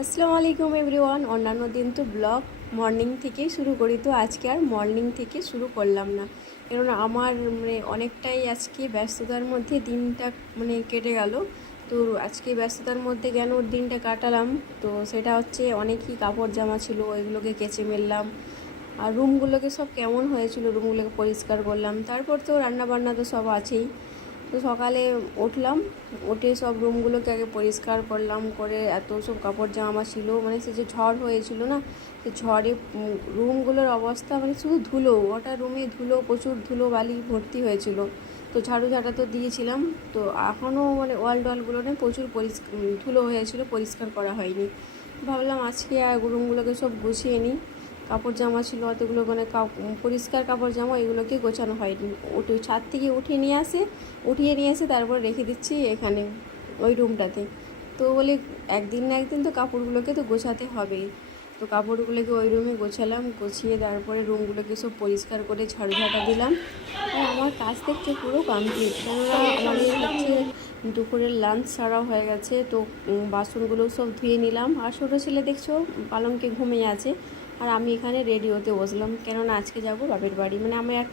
আসসালামু আলাইকুম এভরিওয়ান। অন্যান্য দিন তো ব্লগ মর্নিং থেকেই শুরু করি, তো আজকে আর মর্নিং থেকে শুরু করলাম না, কেননা আমার অনেকটাই আজকে ব্যস্ততার মধ্যে দিনটা কেটে গেল। তো আজকে ব্যস্ততার মধ্যে কেন দিনটা কাটালাম, তো সেটা হচ্ছে অনেকই কাপড় জামা ছিল, ওইগুলোকে কেচে মেললাম। আর রুমগুলোকে সব কেমন হয়েছিল, রুমগুলোকে পরিষ্কার করলাম। তারপর তো রান্না বান্না তো সব আছেই। তো সকালে উঠলাম, উঠে সব রুমগুলোকে আগে পরিষ্কার করলাম, করে এত সব কাপড় জামা ছিল, সে যে ঝড় হয়েছিল না, সে ঝড়ে রুমগুলোর অবস্থা শুধু ধুলো, ওটা রুমে ধুলো, প্রচুর ধুলো বালি ভর্তি হয়েছিল। তো ঝাড়ু ঝাঁটা তো দিয়েছিলাম, তো এখনও ওয়াল টলগুলো প্রচুর ধুলো হয়েছিল, পরিষ্কার করা হয়নি। ভাবলাম আজকে আর রুমগুলোকে সব গুছিয়ে নিই। কাপড় জামা ছিল অতগুলো, পরিষ্কার কাপড় জামা, এগুলোকে গোছানো হয়নি। ছাদ থেকে উঠিয়ে নিয়ে এসে তারপর রেখে দিচ্ছি এখানে ওই রুমটাতে। তো বলি একদিন না একদিন তো কাপড়গুলোকে তো গোছাতে হবে। তো কাপড়গুলোকে ওই রুমে গোছালাম, গুছিয়ে তারপরে রুমগুলোকে সব পরিষ্কার করে ঝাড়ু ঝাঁটা দিলাম। আর আমার কাজ দেখছে পুরো কমপ্লিট, কেননা আমাদের হচ্ছে দুপুরের লাঞ্চ ছাড়াও হয়ে গেছে। তো বাসনগুলো সব ধুয়ে নিলাম। আর ছোটো ছেলে দেখছো পালঙ্কে ঘুমিয়ে আছে, আর আমি এখানে রেডি হতে বসলাম, কেননা আজকে যাব বাপের বাড়ি, আমি আর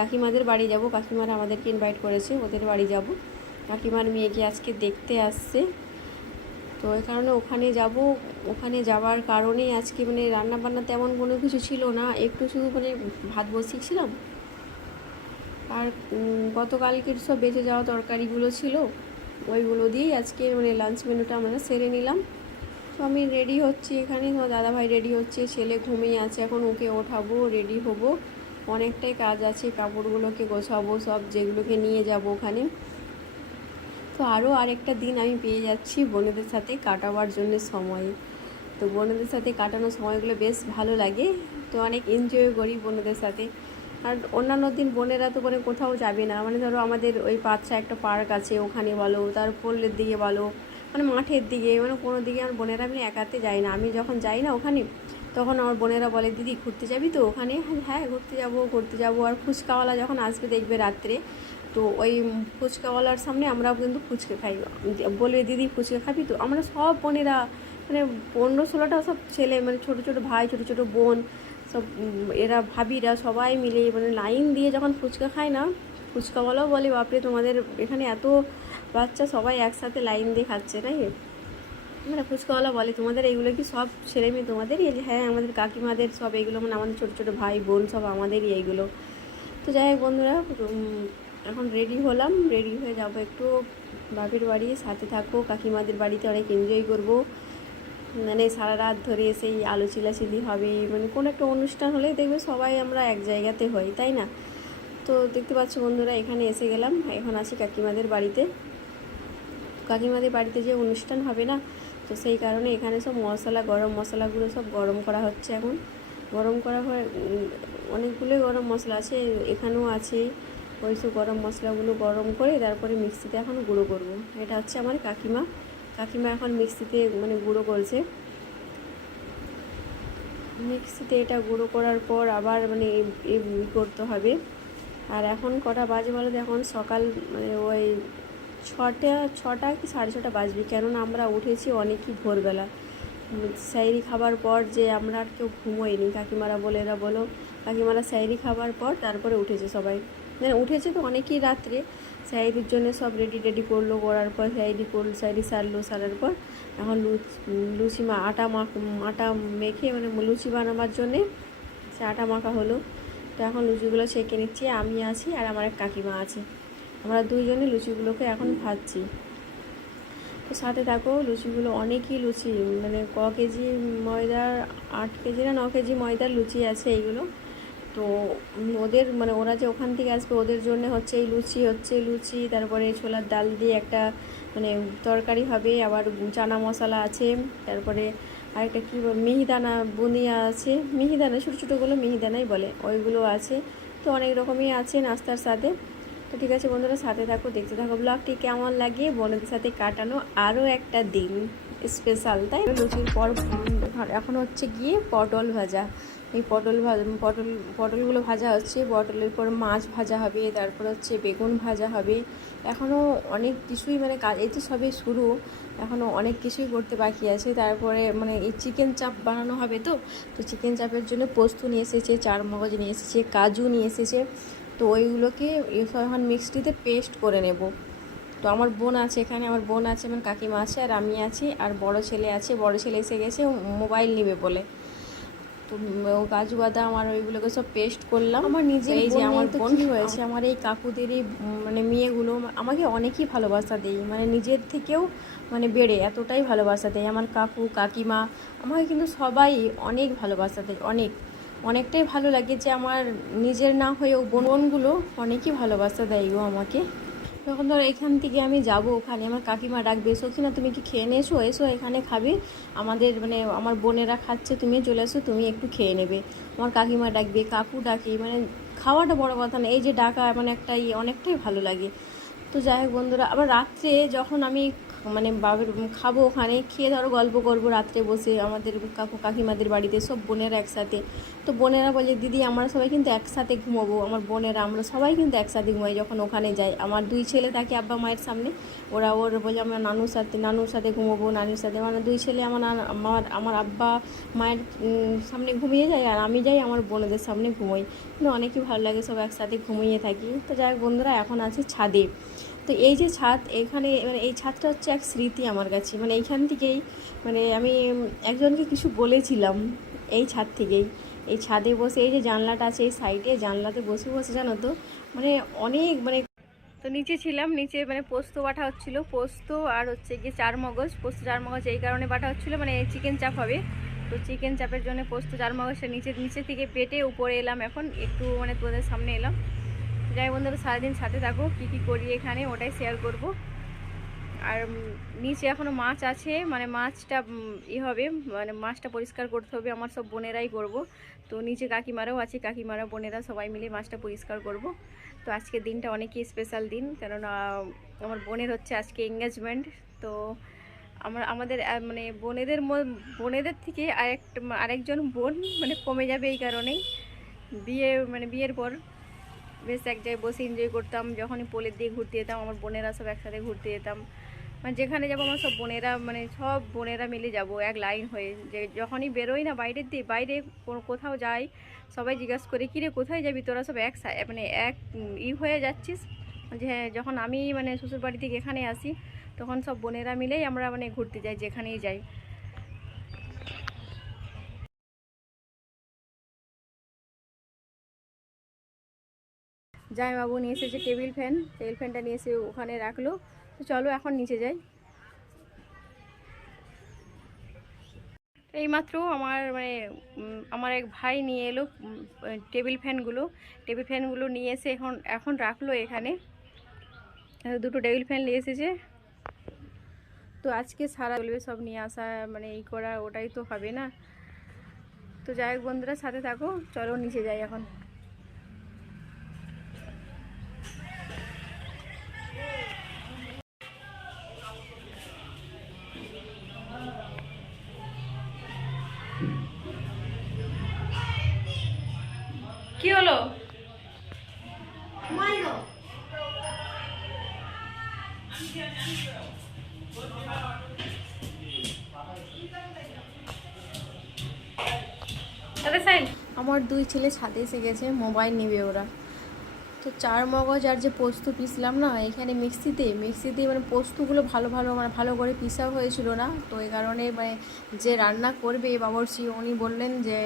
কাকিমাদের বাড়ি যাব। কাকিমারা আমাদেরকে ইনভাইট করেছে, ওদের বাড়ি যাব। কাকিমার মেয়েকে আজকে দেখতে আসছে, তো এই কারণে ওখানে যাব। ওখানে যাওয়ার কারণে আজকে রান্না বান্না তেমন কোনো কিছু ছিল না, একটু শুধু ভাত বসিয়েছিলাম। আর গতকালকের সব বেঁচে যাওয়া তরকারিগুলো ছিল, ওইগুলো দিয়েই আজকে লাঞ্চ মেনুটা আমরা সেরে নিলাম। তো আমি রেডি হচ্ছি, এখানে তোমার দাদাভাই রেডি হচ্ছে, ছেলে ঘুমিয়ে আছে, এখন ওকে ওঠাবো, রেডি হব। অনেকটাই কাজ আছে, কাপড়গুলোকে গোছাবো সব, যেগুলোকে নিয়ে যাব ওখানে। তো আরও আরেকটা দিন আমি পেয়ে যাচ্ছি বোনেদের সাথে কাটাবার জন্য সময়। তো বোনেদের সাথে কাটানোর সময়গুলো বেশ ভালো লাগে, তো অনেক এনজয় করি বোনেদের সাথে। আর অন্যান্য দিন বোনেরা তো কোথাও যাবে না, ধরো আমাদের ওই পাঁচটা একটা পার্ক আছে, ওখানে বলো, তার পল্লের দিকে বলো, মাঠের দিকে, কোনো দিকে আমার বোনেরা একাতে যায় না। আমি যখন যাই না ওখানে, তখন আমার বোনেরা বলে দিদি ঘুরতে যাবি তো ওখানে? হ্যাঁ ঘুরতে যাবো। আর ফুচকাওয়ালা যখন আসবে দেখবে রাত্রে, তো ওই ফুচকাওয়ালার সামনে আমরাও কিন্তু ফুচকা খাই। বলবে দিদি ফুচকা খাবি তো? আমরা সব বোনেরা 15-16টা সব ছেলে, ছোটো ছোটো ভাই, ছোটো ছোটো বোন, সব এরা ভাবিরা সবাই মিলে লাইন দিয়ে যখন ফুচকা খায় না, ফুচকাওয়ালাও বলে বাপরে তোমাদের এখানে এত বাচ্চা সবাই একসাথে লাইন দিয়ে খাচ্ছে, তাই ফুচকাওয়ালা বলে তোমাদের এইগুলো কি সব ছেলে মেয়ে তোমাদেরই? হ্যাঁ আমাদের কাকিমাদের সব এইগুলো, আমাদের ছোটো ছোটো ভাই বোন সব আমাদেরই এইগুলো। তো যাই হোক বন্ধুরা, এখন রেডি হলাম, রেডি হয়ে যাব একটু বাপের বাড়ি। সাথে থাকো, কাকিমাদের বাড়িতে অনেক এনজয় করব। সারা রাত ধরে সেই আলো চিলাচিলি হবে, কোনো একটা অনুষ্ঠান হলেই দেখবে সবাই আমরা এক জায়গাতে হই, তাই না? তো দেখতে পাচ্ছ বন্ধুরা, এখানে এসে গেলাম, এখন আছি কাকিমাদের বাড়িতে। কাকিমাদের বাড়িতে যে অনুষ্ঠান হবে না, তো সেই কারণে এখানে সব গরম মশলাগুলো সব গরম করা হচ্ছে। এখন গরম করা হয়, অনেকগুলোই গরম মশলা আছে, এখানেও আছে। ওই সব গরম মশলাগুলো গরম করে তারপরে মিক্সিতে এখন গুঁড়ো করব। এটা হচ্ছে আমার কাকিমা এখন মিক্সিতে গুঁড়ো করছে। মিক্সিতে এটা গুঁড়ো করার পর আবার করতে হবে। আর এখন কটা বাজে বলো তো? এখন সকাল ওই 6টা কি 6:30 বাজবে, কেননা আমরা উঠেছি অনেকই ভোরবেলা। সাইরি খাবার পর যে আমরা আর কেউ ঘুমোইনি, কাকিমারা বলে, এরা বলো, কাকিমারা সাইরি খাবার পর তারপরে উঠেছে সবাই, উঠেছে তো অনেকেই রাত্রে। সাইরির জন্য সব রেডি করলো, করার পর সাইরি সারার পর এখন আটা মেখে লুচি বানাবার জন্যে সে আটা মাখা হলো। তো এখন লুচিগুলো সেঁকে নিচ্ছি, আমি আছি আর আমার এক কাকিমা আছে, আমরা দুইজনে লুচিগুলোকে এখন ভাজছি। তো সাথে থাকো, লুচিগুলো অনেকই লুচি, ক কেজি ময়দার, 8 কেজি না 9 কেজি ময়দার লুচি আছে এইগুলো। তো ওদের ওরা যে ওখান থেকে আসবে ওদের জন্য হচ্ছে এই লুচি, তারপরে ছোলার ডাল দিয়ে একটা তরকারি হবে, আবার চানা মশলা আছে, তারপরে আরেকটা কী মিহিদানা বুনিয়া আছে, মিহিদানা ছোটো ছোটোগুলো মিহিদানাই বলে, ওইগুলো আছে। তো অনেক রকমই আছে নাস্তার সাথে। তো ঠিক আছে বন্ধুরা, সাথে থাকো, দেখতে থাকো ব্লগটি। কেমন লাগে বোনদের সাথে কাটানো আরও একটা দিন স্পেশাল, তাই লুচির পর এখন হচ্ছে গিয়ে পটল ভাজা। এই পটলগুলো ভাজা হচ্ছে, পটলের পর মাছ ভাজা হবে, তারপর হচ্ছে বেগুন ভাজা হবে। এখনও অনেক কিছুই মানে কাজ, এই তো সবে শুরু, এখনও অনেক কিছুই করতে বাকি আছে। তারপরে মানে এই চিকেন চাপ বানানো হবে, তো চিকেন চাপের জন্য পোস্ত নিয়ে এসেছে, চারমগজ নিয়ে এসেছে, কাজু নিয়ে এসেছে। তো ওইগুলোকে এখন মিক্সিতে পেস্ট করে নেব। তো আমার বোন আছে এখানে, আমার বোন আছে, আমার কাকিমা আছে, আর আমি আছি, আর বড় ছেলে আছে। বড় ছেলে এসে গেছে মোবাইল নেবে বলে। তো কাজু বাদাম আর ওইগুলোকে সব পেস্ট করলাম। আমার নিজের এই যে আমার বোন হয়েছে, আমার এই কাকুদেরই মানে মেয়েগুলো আমাকে অনেকই ভালোবাসা দেয়, মানে নিজের থেকেও মানে বেড়ে এতটাই ভালোবাসা দেয়। আমার কাকু কাকিমা আমাকে কিন্তু সবাই অনেক ভালোবাসা দেয়, অনেকটাই ভালো লাগে যে আমার নিজের না হয়েও বোনগুলো অনেকই ভালোবাসা দেয় গো আমাকে। তখন ধর এখান থেকে আমি যাব, ওখানে আমার কাকিমা ডাকবে, সখিনা তুমি কি খেয়ে নিয়েছো, এসো এখানে খাবে, আমাদের মানে আমার বোনেরা খাচ্ছে, তুমি চলে এসো, তুমি একটু খেয়ে নেবে। আমার কাকিমা ডাকবে, কাকু ডাকে, মানে খাওয়াটা বড় কথা না, এই যে ডাকা মানে অনেকটাই ভালো লাগে। তো যাই হোক বন্ধুরা, আবার রাত্রে যখন আমি মানে বাবার খাবো, ওখানে খেয়ে ধরো গল্প করবো রাত্রে বসে আমাদের কাকু কাকিমাদের বাড়িতে সব বোনেরা একসাথে। তো বোনেরা বলে দিদি আমরা সবাই কিন্তু একসাথে ঘুমোবো, আমার বোনেরা আমরা সবাই কিন্তু একসাথে ঘুমাই যখন ওখানে যাই। আমার দুই ছেলে থাকে আব্বা মায়ের সামনে, ওর বলে আমরা নানুর সাথে ঘুমোবো, নানির সাথে, মানে দুই ছেলে আমার আব্বা মায়ের সামনে ঘুমিয়ে যায়, আর আমি যাই আমার বোনেদের সামনে ঘুমোই। কিন্তু অনেকই ভালো লাগে, সব একসাথে ঘুমিয়ে থাকি। তো যাই হোক বন্ধুরা, এখন আছে ছাদে। তো এই যে ছাদ, এখানে মানে এই ছাদটা হচ্ছে এক স্মৃতি আমার কাছে, মানে এইখান থেকেই মানে আমি একজনকে কিছু বলেছিলাম এই ছাদ থেকেই। এই ছাদে বসে, এই যে জানলাটা আছে এই সাইডে, জানলাতে বসে বসে জানো তো মানে অনেক মানে, তো নিচে ছিলাম, নিচে মানে পোস্ত বাটা হচ্ছিলো, পোস্ত আর হচ্ছে গিয়ে চারমগজ এই কারণে বাটা হচ্ছিলো, মানে চিকেন চাপ হবে। তো চিকেন চাপের জন্য পোস্ত চারমগজটা নিচে থেকে বেটে উপরে এলাম, এখন একটু মানে তোদের সামনে এলাম। যাই বন্ধুরা, সারাদিন সাথে থাকো, কী করি এখানে ওটাই শেয়ার করব। আর নিচে এখনও মাছ আছে, মানে মাছটা হবে, মানে মাছটা পরিষ্কার করতে হবে, আমার সব বোনেরাই করব। তো নিচে কাকিমারাও আছে, কাকিমারা বোনেরা সবাই মিলে মাছটা পরিষ্কার করব। তো আজকের দিনটা অনেকই স্পেশাল দিন, কেননা আমার বোনের হচ্ছে আজকে এঙ্গেজমেন্ট। তো আমাদের মানে বোনেদের থেকে আরেকজন বোন মানে কমে যাবে, এই কারণেই বিয়ের পর বেশ এক জায়গায় বসে এনজয় করতাম, যখনই পোলের দিয়ে ঘুরতে যেতাম আমার বোনেরা সব একসাথে ঘুরতে যেতাম, মানে যেখানে যাবো আমার সব বোনেরা, মানে সব বোনেরা মিলে যাব এক লাইন হয়ে। যে যখনই বেরোই না বাইরে কোথাও যাই, সবাই জিজ্ঞাসা করে কিরে কোথায় যাবি তোরা, সব মানে এক হয়ে যাচ্ছিস। যে হ্যাঁ, যখন আমি মানে শ্বশুরবাড়ি থেকে এখানে আসি, তখন সব বোনেরা মিলেই আমরা মানে ঘুরতে যাই, যেখানেই যাই। জামাইবাবু নিয়ে এসেছে টেবিল ফ্যানটা নিয়ে এসে ওখানে রাখলো। তো চলো এখন নিচে যাই। এইমাত্র আমার এক ভাই নিয়ে এলো টেবিল ফ্যানগুলো নিয়ে এসে এখন রাখলো এখানে। দুটো টেবিল ফ্যান নিয়ে এসেছে। তো আজকে সারা চলবে সব নিয়ে আসা, মানে এই করা ওটাই তো হবে না। তো যাই হোক বন্ধুরা, সাথে থাকো, চলো নিচে যাই এখন। কি হলো? আমার দুই ছেলে ছাদে এসে গেছে, মোবাইল নেবে ওরা। তো চারমগজ আর যে পোস্ত পিসলাম না এখানে মিক্সিতে মানে পোস্তগুলো ভালো করে পিসা হয়েছিল না, তো এই কারণে মানে যে রান্না করবে বাবরচি উনি বললেন যে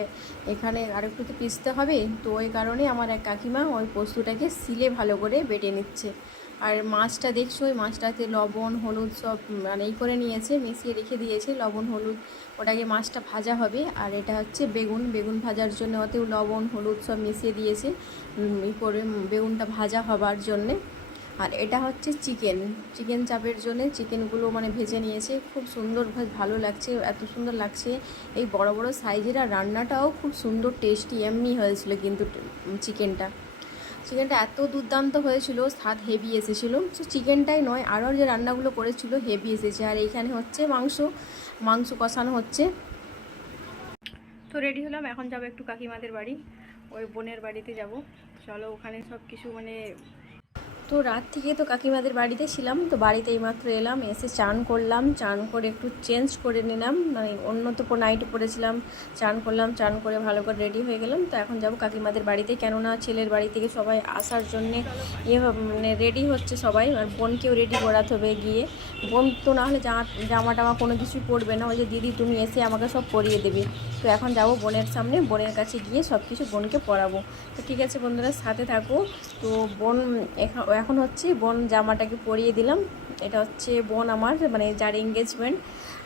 এখানে আরেকটু তো পিসতে হবে। তো ওই কারণে আমার এক কাকিমা ওই পোস্তটাকে সিলে ভালো করে বেটে নিচ্ছে। আর মাছটা দেখছো, ওই মাছটাতে লবণ হলুদ সব মানে করে নিয়েছে, মিশিয়ে রেখে দিয়েছে লবণ হলুদ, ওটাকে মাছটা ভাজা হবে। আর এটা হচ্ছে বেগুন ভাজার জন্য ওতেও লবণ হলুদ সব মিশিয়ে দিয়েছে করে বেগুনটা ভাজা হবার জন্যে। আর এটা হচ্ছে চিকেন চাপের জন্য চিকেনগুলো মানে ভেজে নিয়েছে, খুব সুন্দর ভালো লাগছে, এত সুন্দর লাগছে এই বড় সাইজের। আর রান্নাটাও খুব সুন্দর টেস্টি এমনি হয়েছিল, কিন্তু চিকেনটা এত দুর্দান্ত হয়েছিল, স্বাদ হেভি এসেছিলো। তো চিকেনটাই নয়, আরও যে রান্নাগুলো করেছিল হেভি এসেছে। আর এইখানে হচ্ছে মাংস কষানো হচ্ছে। তো রেডি হলাম, এখন যাবো একটু কাকিমাদের বাড়ি, ওই বোনের বাড়িতে যাব। চলো ওখানে সব কিছু মানে, তো রাত থেকে তো কাকিমাদের বাড়িতে ছিলাম, তো বাড়িতে এইমাত্র এলাম, এসে চান করলাম, চান করে একটু চেঞ্জ করে নিলাম, মানে অন্য তো নাইট পরেছিলাম, চান করলাম, চান করে ভালো করে রেডি হয়ে গেলাম। তো এখন যাব কাকিমাদের বাড়িতে, কেননা ছেলের বাড়ি থেকে সবাই আসার জন্যে মানে রেডি হচ্ছে সবাই, আর বোনকেও রেডি করাতে হবে গিয়ে। বোন তো না হলে জামা টামা কোনো কিছুই পরবে না, ওই যে দিদি তুমি এসে আমাকে সব পরিয়ে দেবে। তো এখন যাব বোনের সামনে, বোনের কাছে গিয়ে সব কিছু বোনকে পরাবো। তো ঠিক আছে বন্ধুরা, সাথে থাকো। তো বোন এখন হচ্ছে বোন জামাটাকে পরিয়ে দিলাম। এটা হচ্ছে বোন আমার, মানে যার এঙ্গেজমেন্ট।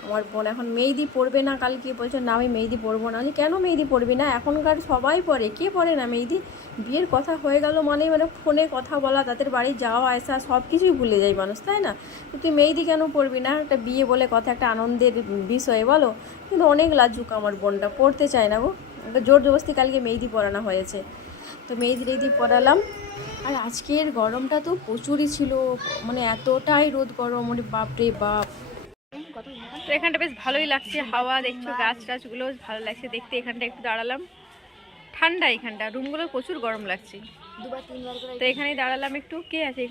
আমার বোন এখন মেহেদি পরবে না, কালকে বলছো না আমি মেহেদি পরবো না। কেন মেহেদি পরবি না? এখনকার সবাই পরে, কে পরে না মেহেদি? বিয়ের কথা হয়ে গেল মানে ফোনে কথা বলা, তাদের বাড়ি যাওয়া আসা সব কিছুই ভুলে যায় মানুষ, তাই না? তো তুই মেহেদি কেন পরবি না? একটা বিয়ে বলে কথা, একটা আনন্দের বিষয় বলো। কিন্তু অনেক লাজুক আমার বোনটা, পড়তে চায় না গো। ওকে জোর জবরদস্তি কালকে মেহেদি পরানো হয়েছে। তো মেহেদি পরালাম। আর আজকের গরমটা তো প্রচুরই ছিল, মানে এতটাই রোদ গরম, মানে বাপরে বাপ। তো এখানটা বেশ ভালোই লাগছে, হাওয়া দেখছো, গাছ টাছগুলো ভালো লাগছে দেখতে। এখানটা একটু দাঁড়ালাম, ঠান্ডা এখানটা, রুমগুলো প্রচুর গরম লাগছে। তো এখানেই দাঁড়ালাম একটু। কে আছে এখানে?